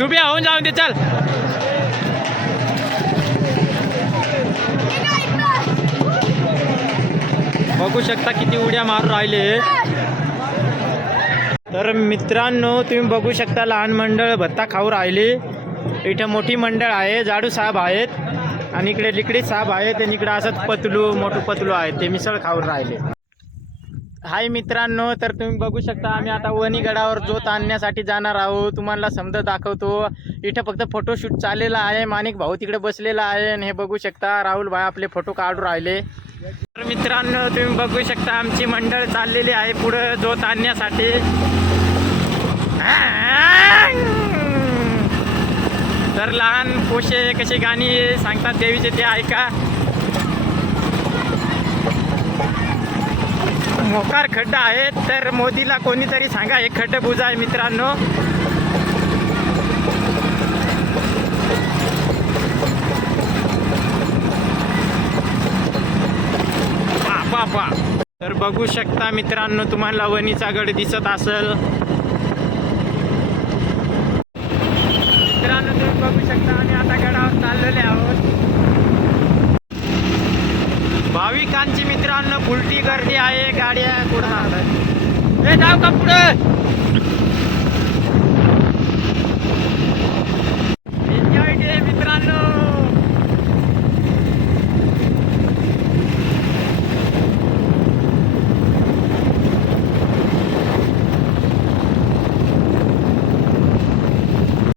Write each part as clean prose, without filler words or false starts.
शुभ्या होऊन जाऊन दे चल. बघू शकता किती उड्या मारून राहिले. तर मित्रांनो तुम्ही बघू शकता लहान मंडळ भत्ता खाऊ राहिले. इथे मोठी मंडळ आहे, जाडू साहेब आहेत आणि इकडे लिकडी साहेब आहेत आणि इकडे असंच पतलू मोठू पतलू आहे ते मिसळ खाऊन राहिले. हाय मित्रांनो, तर तुम्ही बघू शकता आम्ही आता वणीगडावर जोत आणण्यासाठी जाणार आहोत. तुम्हाला समजा दाखवतो. इथं फक्त फोटोशूट चाललेला आहे. माणिक भाऊ तिकडे बसलेला आहे आणि हे बघू शकता राहुल भाई आपले फोटो काढून राहिले. तर मित्रांनो तुम्ही बघू शकता आमची मंडळ चाललेली आहे पुढे जोत आणण्यासाठी. तर लहान पोशे कशी गाणी सांगतात देवीचे ते ऐका. मोकार खड्डा आहे, तर मोदीला कोणीतरी सांगा एक खड्डे बुजाय मित्रांनो. बापा तर बघू शकता मित्रांनो तुम्हाला वणीचा गड दिसत असेल. मित्रांनो तुम्ही बघू शकता आम्ही आता गडावर चाललेले आहोत. भाविकांची मित्रांनो उलटी गर्दी आहे. गाड्या पुढे हे जाऊ का पुढे. एन्जॉय डे मित्रांनो.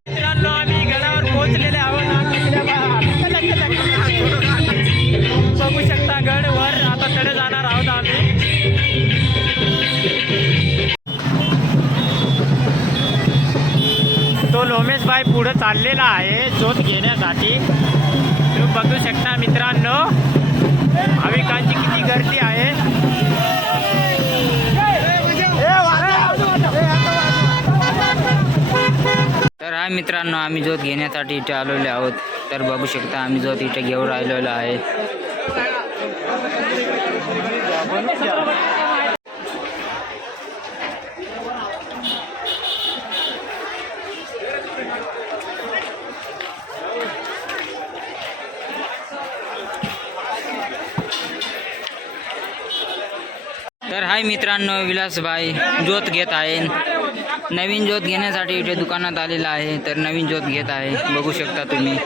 मित्रांनो आम्ही गडावर पोहोचलेले आहोत. बघू शकता गड वर आता कडे जाणार आहोत आम्ही. तो लोमेश भाई पुढे चाललेला आहे जोत घेण्यासाठी. तुम्ही बघू शकता मित्रांनो भाविकांची किती गर्दी आहे. तर हा मित्रांनो आम्ही जोत घेण्यासाठी इथे आलेलो आहोत. तर बघू शकता आम्ही जोत इथे घेऊन राहिलेलो आहे. तर हाय मित्रांनो विलास भाई जोत घेत आहे. नवीन जोत घेण्यासाठी इथे दुकानात आलेला आहे. तर नवीन जोत घेत आहे बघू शकता तुम्ही.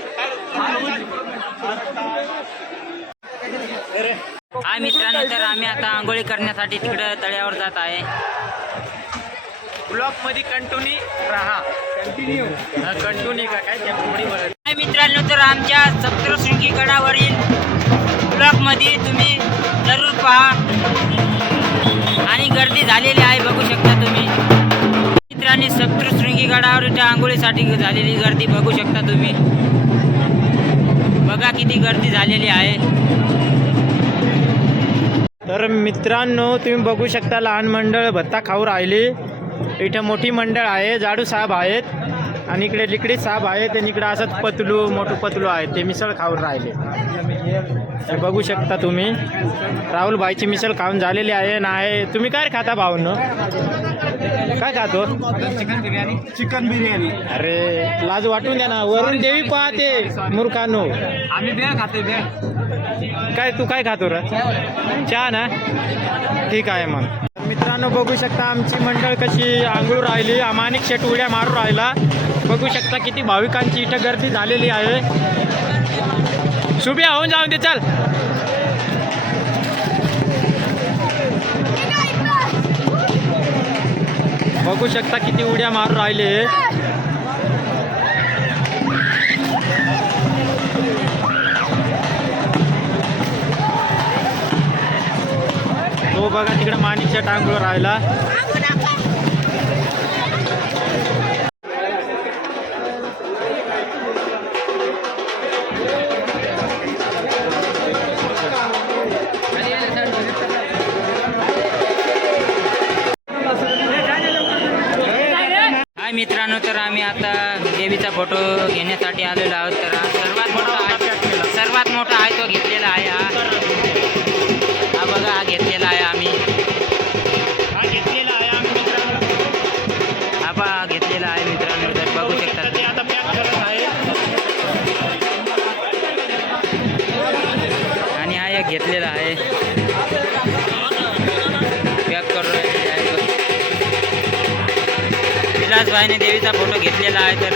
हाय मित्रांनो, तर आम्ही आता आंघोळी करण्यासाठी तिकडे तळ्यावर जात आहे. ब्लॉक मध्ये कंटिन्यू राहा. कंटिन्यू का काय त्या पुढे. हाय मित्रांनो, तर आमच्या सप्तशृंगी गडावरील ब्लॉक मध्ये तुम्ही जरूर पहा. आणि गर्दी झालेली आहे बघू शकता तुम्ही. मित्रांनी सप्तशृंगी गडावर इथे आंघोळीसाठी झालेली गर्दी बघू शकता तुम्ही. बघा किती गर्दी झालेली आहे. तर मित्रांनो तुम्ही बघू शकता लहान मंडळ भत्ता खाऊ राहिले. इथे मोठी मंडळ आहे, जाडू साहेब आहेत आणि इकडे लिकडी साहेब आहेत आणि इकडे असंच पतलू मोठू पतलू आहे ते मिसळ खाऊन राहिले. हे बघू शकता तुम्ही राहुल भाईची मिसळ खाऊन झालेली आहे ना. आहे तुम्ही काय खाता भाऊंनो, काय खातो. चिकन बिर्याणी. अरे लाज वाटून द्या ना, वरून देवी पाहते मूर्खानो. आम्ही बेळ खातो बेळ. काय तू काय खातो रे. चहा ना, ठीक आहे मग. मित्रांनो बघू शकता आमची मंडळ कशी आंघोळ राहिली. माणिक शेट उड्या मारून राहिला. बघू शकता किती भाविकांची इथं गर्दी झालेली आहे. शुभ्या होऊन जाऊन दे चल. बघू शकता किती उड्या मारून राहिले. तो बघा तिकडे माणिकच्या टांगूळ राहिला. हाय मित्रांनो, तर आम्ही आता देवीचा फोटो घेण्यासाठी आलेलो आहोत. तर हा सर्वात मोठा आहे तो घेतलेला आहे. हा बघा हा घेतलेला आहे आम्ही. घेतलेला आहे आम्ही मित्रांनो. हा घेतलेला आहे मित्रांनो. तर बघू शकता. घेतलेला आहे, पॅक करून राहिलेले आहे. विलासभाईने देवीचा फोटो घेतलेला आहे. तर